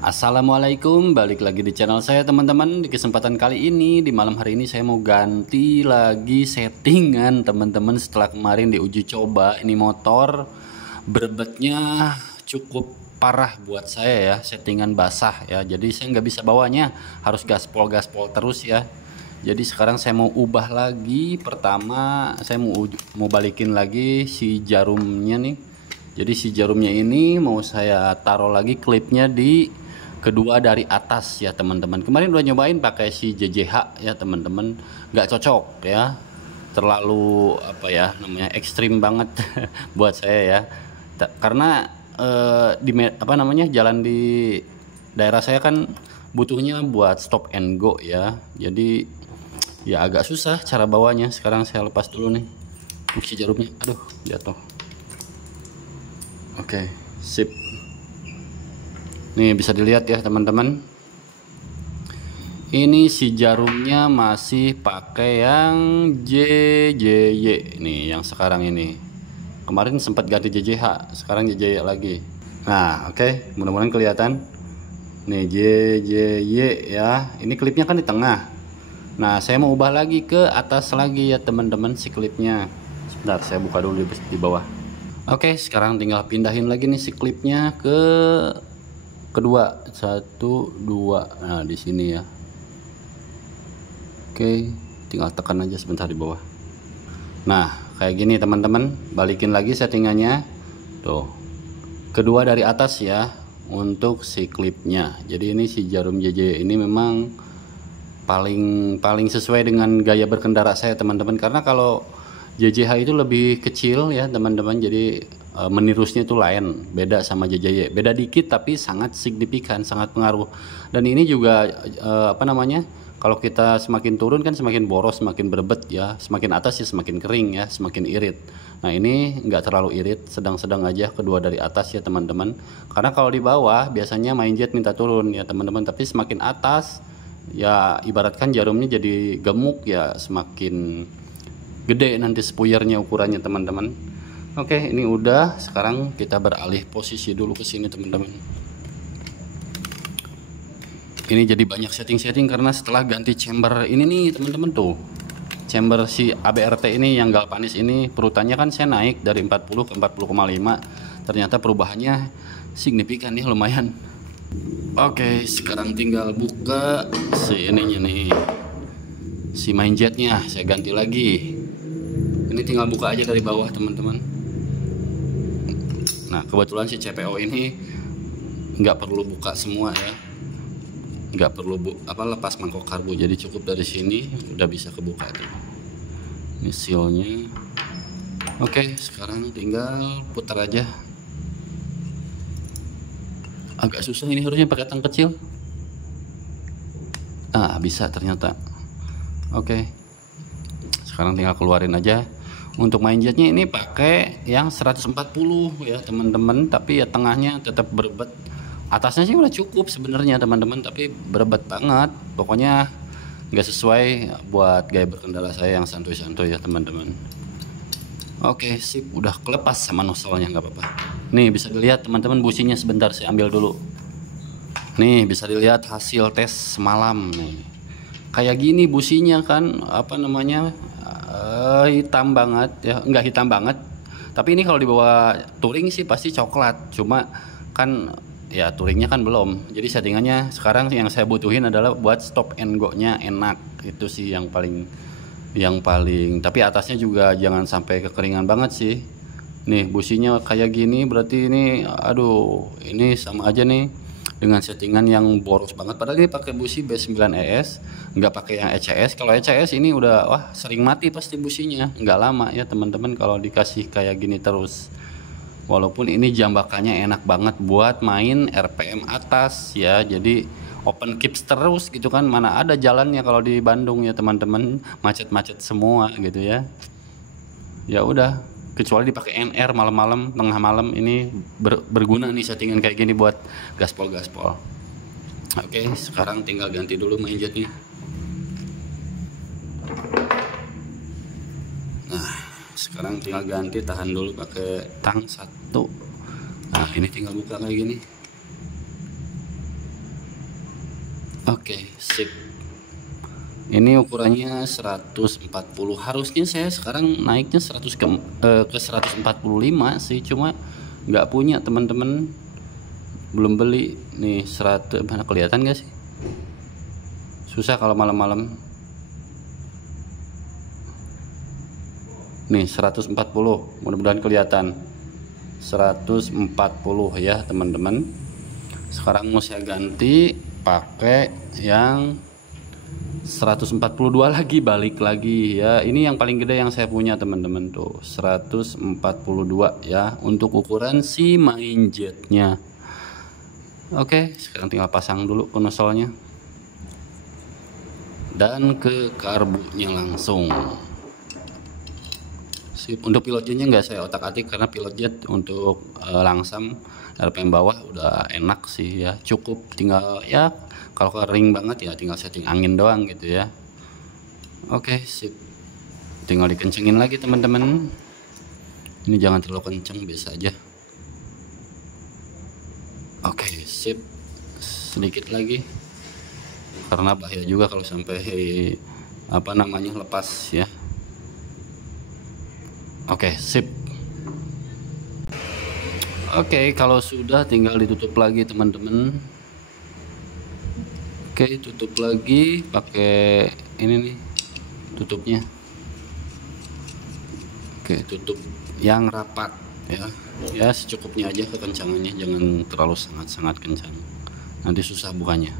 Assalamualaikum, balik lagi di channel saya teman-teman. Di kesempatan kali ini, di malam hari ini saya mau ganti lagi settingan teman-teman. Setelah kemarin diuji coba, ini motor berbetnya cukup parah buat saya ya, settingan basah ya. Jadi saya nggak bisa bawanya, harus gaspol terus ya. Jadi sekarang saya mau ubah lagi. Pertama saya mau balikin lagi si jarumnya nih. Jadi si jarumnya ini mau saya taruh lagi klipnya di kedua dari atas ya teman-teman. Kemarin udah nyobain pakai si JJH ya teman-teman, nggak cocok ya, terlalu apa ya namanya, ekstrim banget buat saya ya. Karena jalan di daerah saya kan butuhnya buat stop and go ya, jadi ya agak susah cara bawanya. Sekarang saya lepas dulu nih si jarumnya, aduh jatuh. Oke, sip. Nih bisa dilihat ya teman-teman, ini si jarumnya masih pakai yang JJY nih, yang sekarang ini. Kemarin sempat ganti JJH, sekarang JJY lagi. Nah oke, mudah-mudahan kelihatan nih JJY ya. Ini klipnya kan di tengah. Nah saya mau ubah lagi ke atas lagi ya teman-teman si klipnya. Sebentar saya buka dulu di bawah. Oke, sekarang tinggal pindahin lagi nih si klipnya ke kedua, 1 2. Nah di sini ya. Oke, tinggal tekan aja sebentar di bawah. Nah kayak gini teman-teman, balikin lagi settingannya tuh, kedua dari atas ya untuk si klipnya. Jadi ini si jarum JJ ini memang paling sesuai dengan gaya berkendara saya teman-teman, karena kalau JJH itu lebih kecil ya teman-teman, jadi menirusnya itu lain, beda sama JJY, beda dikit tapi sangat signifikan, sangat pengaruh. Dan ini juga kalau kita semakin turun kan semakin boros, semakin berbet ya, semakin atas ya semakin kering ya, semakin irit. Nah ini nggak terlalu irit, sedang-sedang aja kedua dari atas ya teman-teman, karena kalau di bawah biasanya main jet minta turun ya teman-teman, tapi semakin atas ya ibaratkan jarumnya jadi gemuk ya, semakin gede nanti spuyernya ukurannya teman-teman. Oke, ini udah. Sekarang kita beralih posisi dulu ke sini teman-teman. Ini jadi banyak setting-setting karena setelah ganti chamber ini nih teman-teman, tuh chamber si ABRT ini yang galvanis ini, perutannya kan saya naik dari 40 ke 40,5. ternyata perubahannya signifikan ya, lumayan. Oke, sekarang tinggal buka si ininya nih, si main jetnya saya ganti lagi. Ini tinggal buka aja dari bawah teman-teman. Nah kebetulan si CPO ini nggak perlu buka semua ya, nggak perlu lepas mangkok karbu, jadi cukup dari sini udah bisa kebuka tuh. Ini sealnya. Oke, sekarang tinggal putar aja. Agak susah ini, harusnya pakai tang kecil. Ah bisa ternyata. Oke, sekarang tinggal keluarin aja. Untuk main jetnya ini pakai yang 140 ya teman-teman, tapi ya tengahnya tetap berbet. Atasnya sih udah cukup sebenarnya teman-teman, tapi berbet banget. Pokoknya nggak sesuai buat gaya berkendara saya yang santuy-santuy ya teman-teman. Oke sip, udah kelepas sama nozzle-nya, nggak apa-apa. Nih bisa dilihat teman-teman businya, sebentar saya ambil dulu. Nih bisa dilihat hasil tes semalam nih. Kayak gini businya kan hitam banget ya, enggak hitam banget, tapi ini kalau dibawa touring sih pasti coklat, cuma kan ya touringnya kan belum, jadi settingannya sekarang yang saya butuhin adalah buat stop and go nya enak, itu sih yang paling tapi atasnya juga jangan sampai kekeringan banget sih. Nih businya kayak gini, berarti ini aduh, ini sama aja nih dengan settingan yang boros banget, padahal ini pakai busi B9ES, nggak pakai yang ECS. Kalau ECS ini udah wah sering mati pasti businya, nggak lama ya teman-teman kalau dikasih kayak gini terus. Walaupun ini jambakannya enak banget buat main RPM atas ya, jadi open keeps terus gitu kan, mana ada jalannya kalau di Bandung ya teman-teman, macet-macet semua gitu ya. Ya udah, kecuali dipakai NR malam-malam, tengah malam, ini berguna nih settingan kayak gini buat gaspol. Oke, sekarang tinggal ganti dulu main jetnya. Nah sekarang tinggal ganti, tahan dulu pakai tang 1. Nah ini tinggal buka kayak gini. Oke, sip. Ini ukurannya 140. Harusnya saya sekarang naiknya 100 ke 145 sih, cuma nggak punya teman-teman, belum beli nih. 100 mana kelihatan gak sih? Susah kalau malam-malam. Nih 140, mudah-mudahan kelihatan. 140 ya teman-teman. Sekarang mau saya ganti pakai yang 142 lagi, balik lagi ya. Ini yang paling gede yang saya punya teman-teman tuh, 142 ya, untuk ukuran si main jetnya. Oke, sekarang tinggal pasang dulu ke nozzle-nya dan ke karbunya langsung. Sip. Untuk pilot jetnya nggak saya otak-atik karena pilot jet untuk langsam RPM bawah udah enak sih ya, cukup tinggal ya, kalau kering banget ya tinggal setting angin doang gitu ya. Oke, sip. Tinggal dikencengin lagi teman-teman. Ini jangan terlalu kenceng, biasa aja. Oke, sip. Sedikit lagi karena bahaya juga kalau sampai apa namanya lepas ya. Oke, sip. Oke, kalau sudah tinggal ditutup lagi teman-teman. Oke, tutup lagi pakai ini nih tutupnya. Oke, tutup yang rapat ya. Ya secukupnya aja kekencangannya, jangan terlalu sangat-sangat kencang. Nanti susah bukanya.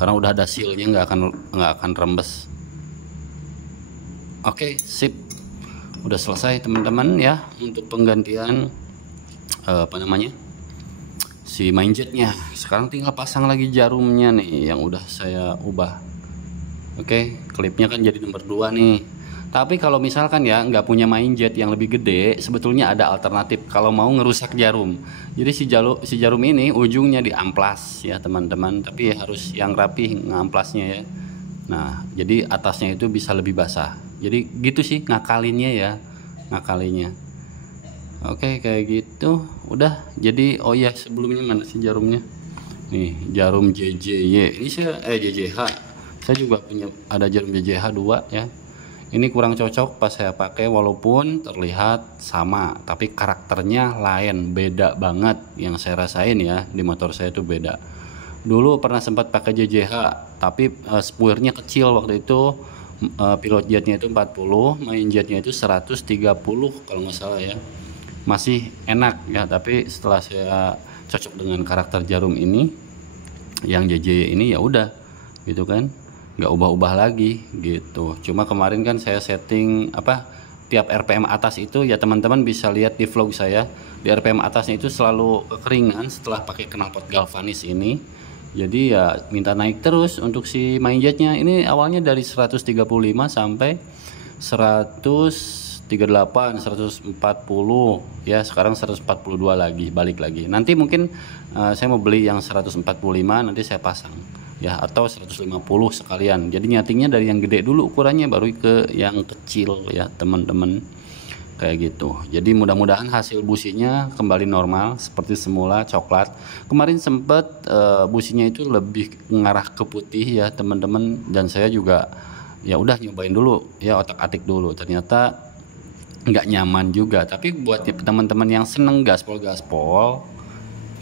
Karena udah ada sealnya, nggak akan rembes. Oke, sip. Udah selesai teman-teman ya untuk penggantian apa namanya si main jetnya. Sekarang tinggal pasang lagi jarumnya nih yang udah saya ubah. Oke, klipnya kan jadi nomor 2 nih. Tapi kalau misalkan ya nggak punya main jet yang lebih gede, sebetulnya ada alternatif kalau mau ngerusak jarum. Jadi si jarum ini ujungnya diamplas ya teman-teman, tapi harus yang rapi ngamplasnya ya. Nah, jadi atasnya itu bisa lebih basah. Jadi gitu sih ngakalinnya ya, ngakalinya. Oke, kayak gitu udah. Jadi oh ya, sebelumnya mana sih jarumnya? Nih, jarum JJY. Ini saya JJH. Saya juga punya, ada jarum JJH 2 ya. Ini kurang cocok pas saya pakai, walaupun terlihat sama, tapi karakternya lain, beda banget yang saya rasain ya. Di motor saya itu beda. Dulu pernah sempat pakai JJH, tapi spuirnya kecil waktu itu. Pilot jetnya itu 40, main jetnya itu 130 kalau nggak salah ya. Masih enak ya, tapi setelah saya cocok dengan karakter jarum ini yang JJ ini, ya udah gitu kan, nggak ubah-ubah lagi gitu. Cuma kemarin kan saya setting apa, tiap RPM atas itu ya teman-teman bisa lihat di vlog saya, di RPM atasnya itu selalu kekeringan setelah pakai knalpot galvanis ini. Jadi ya minta naik terus untuk si main jetnya. Ini awalnya dari 135 sampai 138, 140 ya, sekarang 142 lagi, balik lagi. Nanti mungkin saya mau beli yang 145, nanti saya pasang ya, atau 150 sekalian. Jadi nyatingnya dari yang gede dulu ukurannya, baru ke yang kecil ya teman-teman, kayak gitu. Jadi mudah-mudahan hasil businya kembali normal seperti semula, coklat. Kemarin sempet businya itu lebih mengarah ke putih ya teman-teman, dan saya juga ya udah nyobain dulu ya, otak-atik dulu, ternyata nggak nyaman juga. Tapi buat teman-teman yang seneng gaspol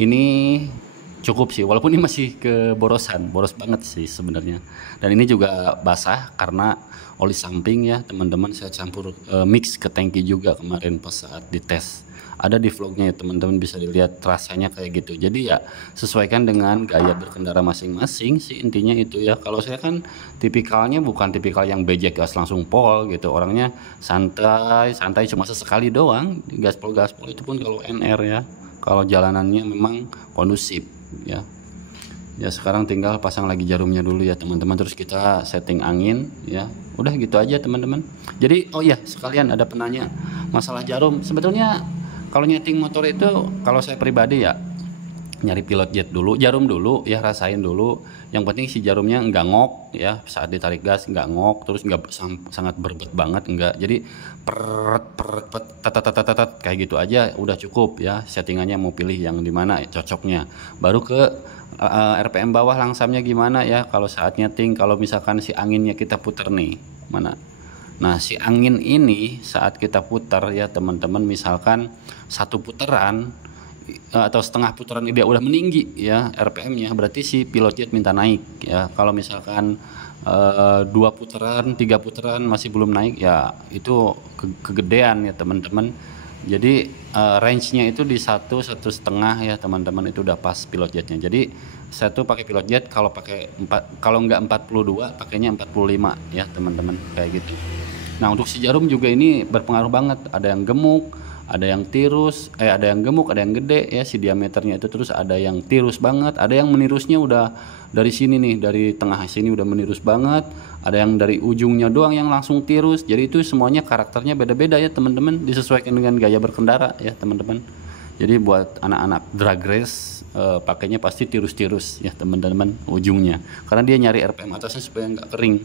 ini cukup sih, walaupun ini masih keborosan, boros banget sih sebenarnya. Dan ini juga basah karena oli samping ya teman-teman, saya campur mix ke tangki juga kemarin pas saat dites. Ada di vlognya ya teman-teman, bisa dilihat rasanya kayak gitu. Jadi ya sesuaikan dengan gaya berkendara masing-masing sih, intinya itu ya. Kalau saya kan tipikalnya bukan tipikal yang bejek gas langsung pol gitu, orangnya santai cuma sesekali doang gaspol itu pun kalau NR ya, kalau jalanannya memang kondusif ya. Ya sekarang tinggal pasang lagi jarumnya dulu ya teman-teman, terus kita setting angin ya. Udah gitu aja teman-teman. Jadi oh ya, sekalian ada penanya masalah jarum. Sebetulnya kalau nyeting motor itu, kalau saya pribadi ya nyari pilot jet dulu, jarum dulu ya, rasain dulu. Yang penting si jarumnya nggak ngok ya, saat ditarik gas nggak ngok, terus nggak sangat berbet banget, enggak. Jadi tat kayak gitu aja udah cukup ya. Settingannya mau pilih yang dimana cocoknya, baru ke RPM bawah langsamnya gimana ya kalau saat nyeting, kalau misalkan si anginnya kita putar nih mana. Nah si angin ini saat kita putar ya teman-teman, misalkan satu putaran atau setengah putaran dia udah meninggi ya RPM-nya, berarti si pilot jet minta naik ya. Kalau misalkan 2 putaran 3 putaran masih belum naik ya itu kegedean ya teman-teman. Jadi range-nya itu di 1,5 ya teman-teman, itu udah pas pilot jetnya. Jadi saya tuh pakai pilot jet kalau pakai 4, kalau nggak 42 pakainya 45 ya teman-teman, kayak gitu. Nah untuk si jarum juga ini berpengaruh banget, ada yang gemuk, ada yang tirus, ada yang gemuk, ada yang gede ya si diameternya itu, terus ada yang tirus banget, ada yang menirusnya udah dari sini nih, dari tengah sini udah menirus banget, ada yang dari ujungnya doang yang langsung tirus. Jadi itu semuanya karakternya beda-beda ya teman-teman, disesuaikan dengan gaya berkendara ya teman-teman. Jadi buat anak-anak drag race pakainya pasti tirus-tirus ya teman-teman ujungnya, karena dia nyari RPM atasnya supaya nggak kering.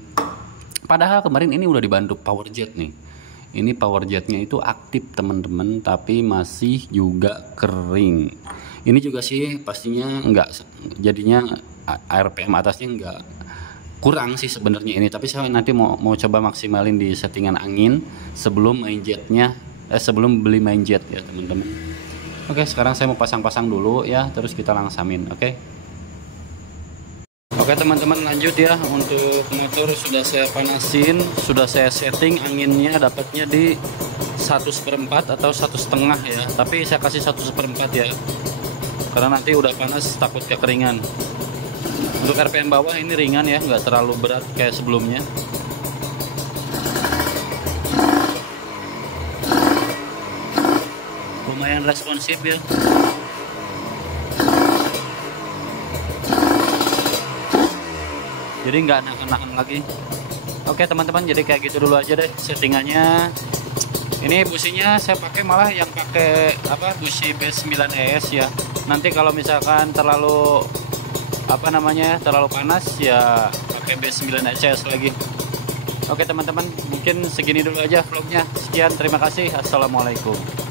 Padahal kemarin ini udah dibantu power jet nih. Ini power jetnya itu aktif teman-teman, tapi masih juga kering. Ini juga sih pastinya enggak, jadinya RPM atasnya enggak, kurang sih sebenarnya ini. Tapi saya nanti mau coba maksimalin di settingan angin sebelum main jetnya, sebelum beli main jet ya teman-teman. Oke, sekarang saya mau pasang-pasang dulu ya, terus kita langsamin. Oke teman-teman, lanjut ya. Untuk motor sudah saya panasin, sudah saya setting anginnya dapatnya di 1/4 atau 1,5 ya. Tapi saya kasih 1/4 ya, karena nanti udah panas takut kekeringan. Untuk RPM bawah ini ringan ya, nggak terlalu berat kayak sebelumnya. Lumayan responsif ya. Jadi nggak nahan-nahan lagi. Oke teman-teman, jadi kayak gitu dulu aja deh settingannya. Ini businya saya pakai malah yang pakai busi B9ES ya. Nanti kalau misalkan terlalu terlalu panas ya pakai B9ES lagi. Oke teman-teman, mungkin segini dulu aja vlognya. Sekian, terima kasih. Assalamualaikum.